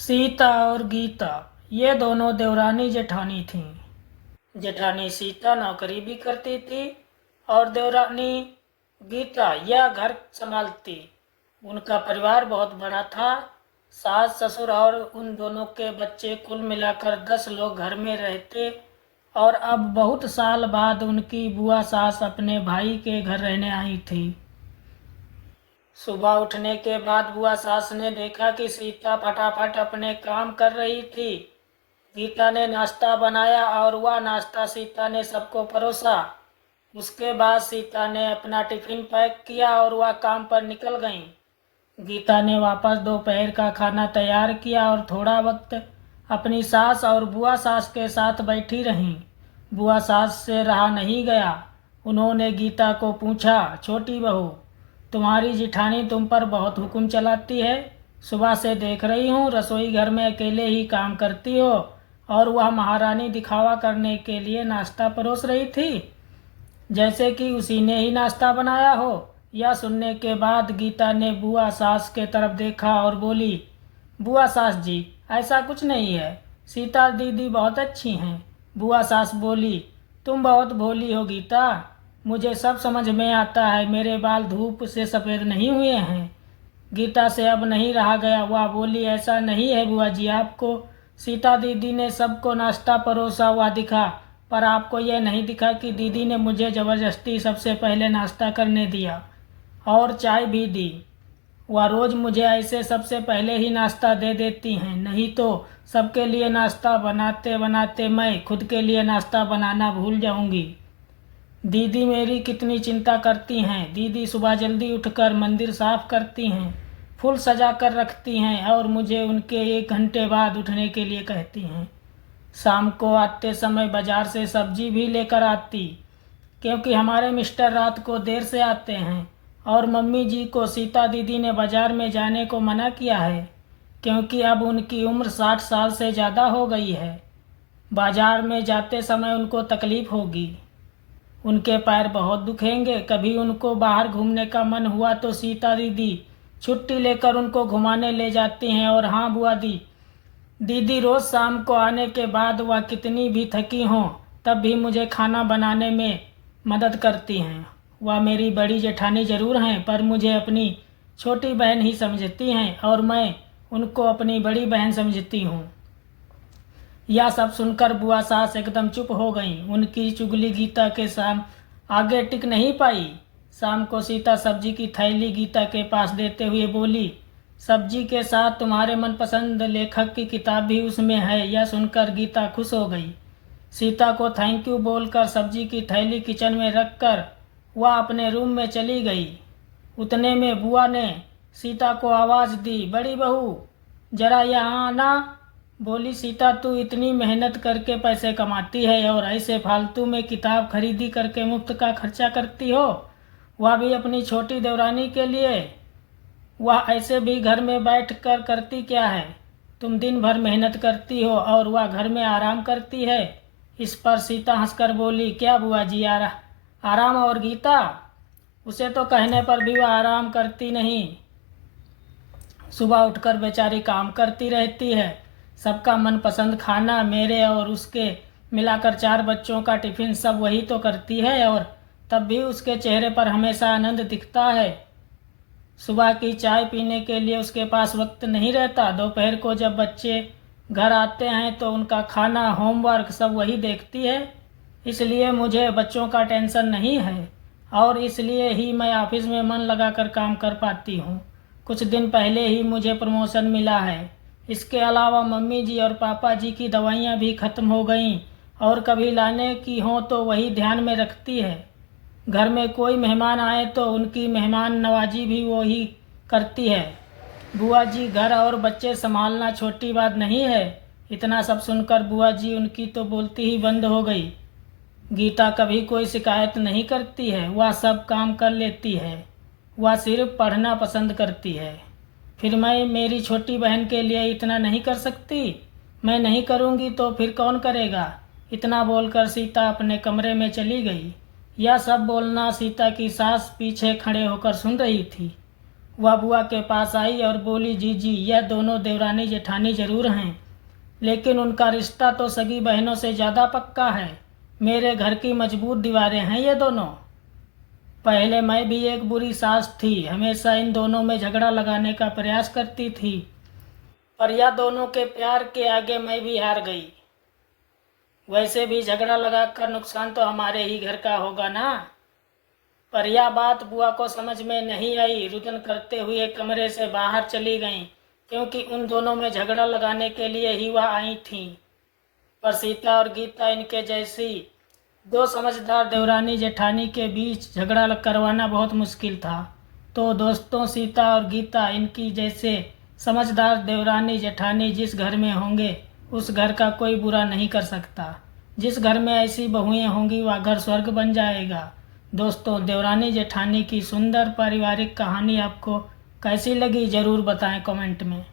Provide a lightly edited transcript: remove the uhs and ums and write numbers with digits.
सीता और गीता ये दोनों देवरानी जेठानी थीं। जेठानी सीता नौकरी भी करती थी और देवरानी गीता यह घर संभालती। उनका परिवार बहुत बड़ा था। सास ससुर और उन दोनों के बच्चे कुल मिलाकर 10 लोग घर में रहते। और अब बहुत साल बाद उनकी बुआ सास अपने भाई के घर रहने आई थी। सुबह उठने के बाद बुआ सास ने देखा कि सीता फटाफट अपने काम कर रही थी। गीता ने नाश्ता बनाया और वह नाश्ता सीता ने सबको परोसा। उसके बाद सीता ने अपना टिफिन पैक किया और वह काम पर निकल गईं। गीता ने वापस दोपहर का खाना तैयार किया और थोड़ा वक्त अपनी सास और बुआ सास के साथ बैठी रहीं। बुआ सास से रहा नहीं गया। उन्होंने गीता को पूछा, छोटी बहू, तुम्हारी जिठानी तुम पर बहुत हुक्म चलाती है। सुबह से देख रही हूँ रसोई घर में अकेले ही काम करती हो और वह महारानी दिखावा करने के लिए नाश्ता परोस रही थी, जैसे कि उसी ने ही नाश्ता बनाया हो। यह सुनने के बाद गीता ने बुआ सास के तरफ देखा और बोली, बुआ सास जी, ऐसा कुछ नहीं है। सीता दीदी बहुत अच्छी हैं। बुआ सास बोली, तुम बहुत भोली हो गीता। मुझे सब समझ में आता है। मेरे बाल धूप से सफ़ेद नहीं हुए हैं। गीता से अब नहीं रहा गया। वह बोली, ऐसा नहीं है बुआ जी, आपको सीता दीदी ने सबको नाश्ता परोसा हुआ दिखा, पर आपको यह नहीं दिखा कि दीदी ने मुझे ज़बरदस्ती सबसे पहले नाश्ता करने दिया और चाय भी दी। वह रोज़ मुझे ऐसे सबसे पहले ही नाश्ता दे देती हैं, नहीं तो सबके लिए नाश्ता बनाते बनाते मैं खुद के लिए नाश्ता बनाना भूल जाऊंगी। दीदी मेरी कितनी चिंता करती हैं। दीदी सुबह जल्दी उठकर मंदिर साफ करती हैं, फूल सजा कर रखती हैं और मुझे उनके 1 घंटे बाद उठने के लिए कहती हैं। शाम को आते समय बाजार से सब्जी भी लेकर आती, क्योंकि हमारे मिस्टर रात को देर से आते हैं और मम्मी जी को सीता दीदी ने बाजार में जाने को मना किया है, क्योंकि अब उनकी उम्र 60 साल से ज़्यादा हो गई है। बाजार में जाते समय उनको तकलीफ़ होगी, उनके पैर बहुत दुखेंगे। कभी उनको बाहर घूमने का मन हुआ तो सीता दीदी छुट्टी लेकर उनको घुमाने ले जाती हैं। और हाँ बुआ दीदी रोज़ शाम को आने के बाद वह कितनी भी थकी हों तब भी मुझे खाना बनाने में मदद करती हैं। वह मेरी बड़ी जेठानी ज़रूर हैं, पर मुझे अपनी छोटी बहन ही समझती हैं और मैं उनको अपनी बड़ी बहन समझती हूँ। यह सब सुनकर बुआ सास एकदम चुप हो गईं। उनकी चुगली गीता के साम आगे टिक नहीं पाई। शाम को सीता सब्जी की थैली गीता के पास देते हुए बोली, सब्जी के साथ तुम्हारे मनपसंद लेखक की किताब भी उसमें है। यह सुनकर गीता खुश हो गई। सीता को थैंक यू बोलकर सब्जी की थैली किचन में रखकर वह अपने रूम में चली गई। उतने में बुआ ने सीता को आवाज़ दी, बड़ी बहू जरा यहाँ आना। बोली, सीता तू इतनी मेहनत करके पैसे कमाती है और ऐसे फालतू में किताब खरीदी करके मुफ्त का खर्चा करती हो, वह भी अपनी छोटी देवरानी के लिए। वह ऐसे भी घर में बैठ कर करती क्या है? तुम दिन भर मेहनत करती हो और वह घर में आराम करती है। इस पर सीता हंसकर बोली, क्या बुआ जी, आराम? और गीता, उसे तो कहने पर भी वह आराम करती नहीं। सुबह उठकर बेचारी काम करती रहती है। सबका मनपसंद खाना, मेरे और उसके मिलाकर 4 बच्चों का टिफिन सब वही तो करती है और तब भी उसके चेहरे पर हमेशा आनंद दिखता है। सुबह की चाय पीने के लिए उसके पास वक्त नहीं रहता। दोपहर को जब बच्चे घर आते हैं तो उनका खाना, होमवर्क सब वही देखती है। इसलिए मुझे बच्चों का टेंशन नहीं है और इसलिए ही मैं ऑफिस में मन लगाकर काम कर पाती हूँ। कुछ दिन पहले ही मुझे प्रमोशन मिला है। इसके अलावा मम्मी जी और पापा जी की दवाइयाँ भी ख़त्म हो गईं और कभी लाने की हों तो वही ध्यान में रखती है। घर में कोई मेहमान आए तो उनकी मेहमान नवाजी भी वो ही करती है। बुआ जी, घर और बच्चे संभालना छोटी बात नहीं है। इतना सब सुनकर बुआ जी उनकी तो बोलती ही बंद हो गई। गीता कभी कोई शिकायत नहीं करती है, वह सब काम कर लेती है। वह सिर्फ पढ़ना पसंद करती है। फिर मैं मेरी छोटी बहन के लिए इतना नहीं कर सकती? मैं नहीं करूँगी तो फिर कौन करेगा? इतना बोलकर सीता अपने कमरे में चली गई। यह सब बोलना सीता की सास पीछे खड़े होकर सुन रही थी। वह बुआ के पास आई और बोली, जीजी यह दोनों देवरानी जेठानी जरूर हैं, लेकिन उनका रिश्ता तो सगी बहनों से ज़्यादा पक्का है। मेरे घर की मजबूत दीवारें हैं ये दोनों। पहले मैं भी एक बुरी सास थी, हमेशा इन दोनों में झगड़ा लगाने का प्रयास करती थी, पर यह दोनों के प्यार के आगे मैं भी हार गई। वैसे भी झगड़ा लगाकर नुकसान तो हमारे ही घर का होगा ना। पर यह बात बुआ को समझ में नहीं आई। रुदन करते हुए कमरे से बाहर चली गईं, क्योंकि उन दोनों में झगड़ा लगाने के लिए ही वह आई थीं। पर सीता और गीता इनके जैसी दो समझदार देवरानी जेठानी के बीच झगड़ा करवाना बहुत मुश्किल था। तो दोस्तों, सीता और गीता इनकी जैसे समझदार देवरानी जेठानी जिस घर में होंगे उस घर का कोई बुरा नहीं कर सकता। जिस घर में ऐसी बहुएं होंगी वह घर स्वर्ग बन जाएगा। दोस्तों, देवरानी जेठानी की सुंदर पारिवारिक कहानी आपको कैसी लगी ज़रूर बताएं कमेंट में।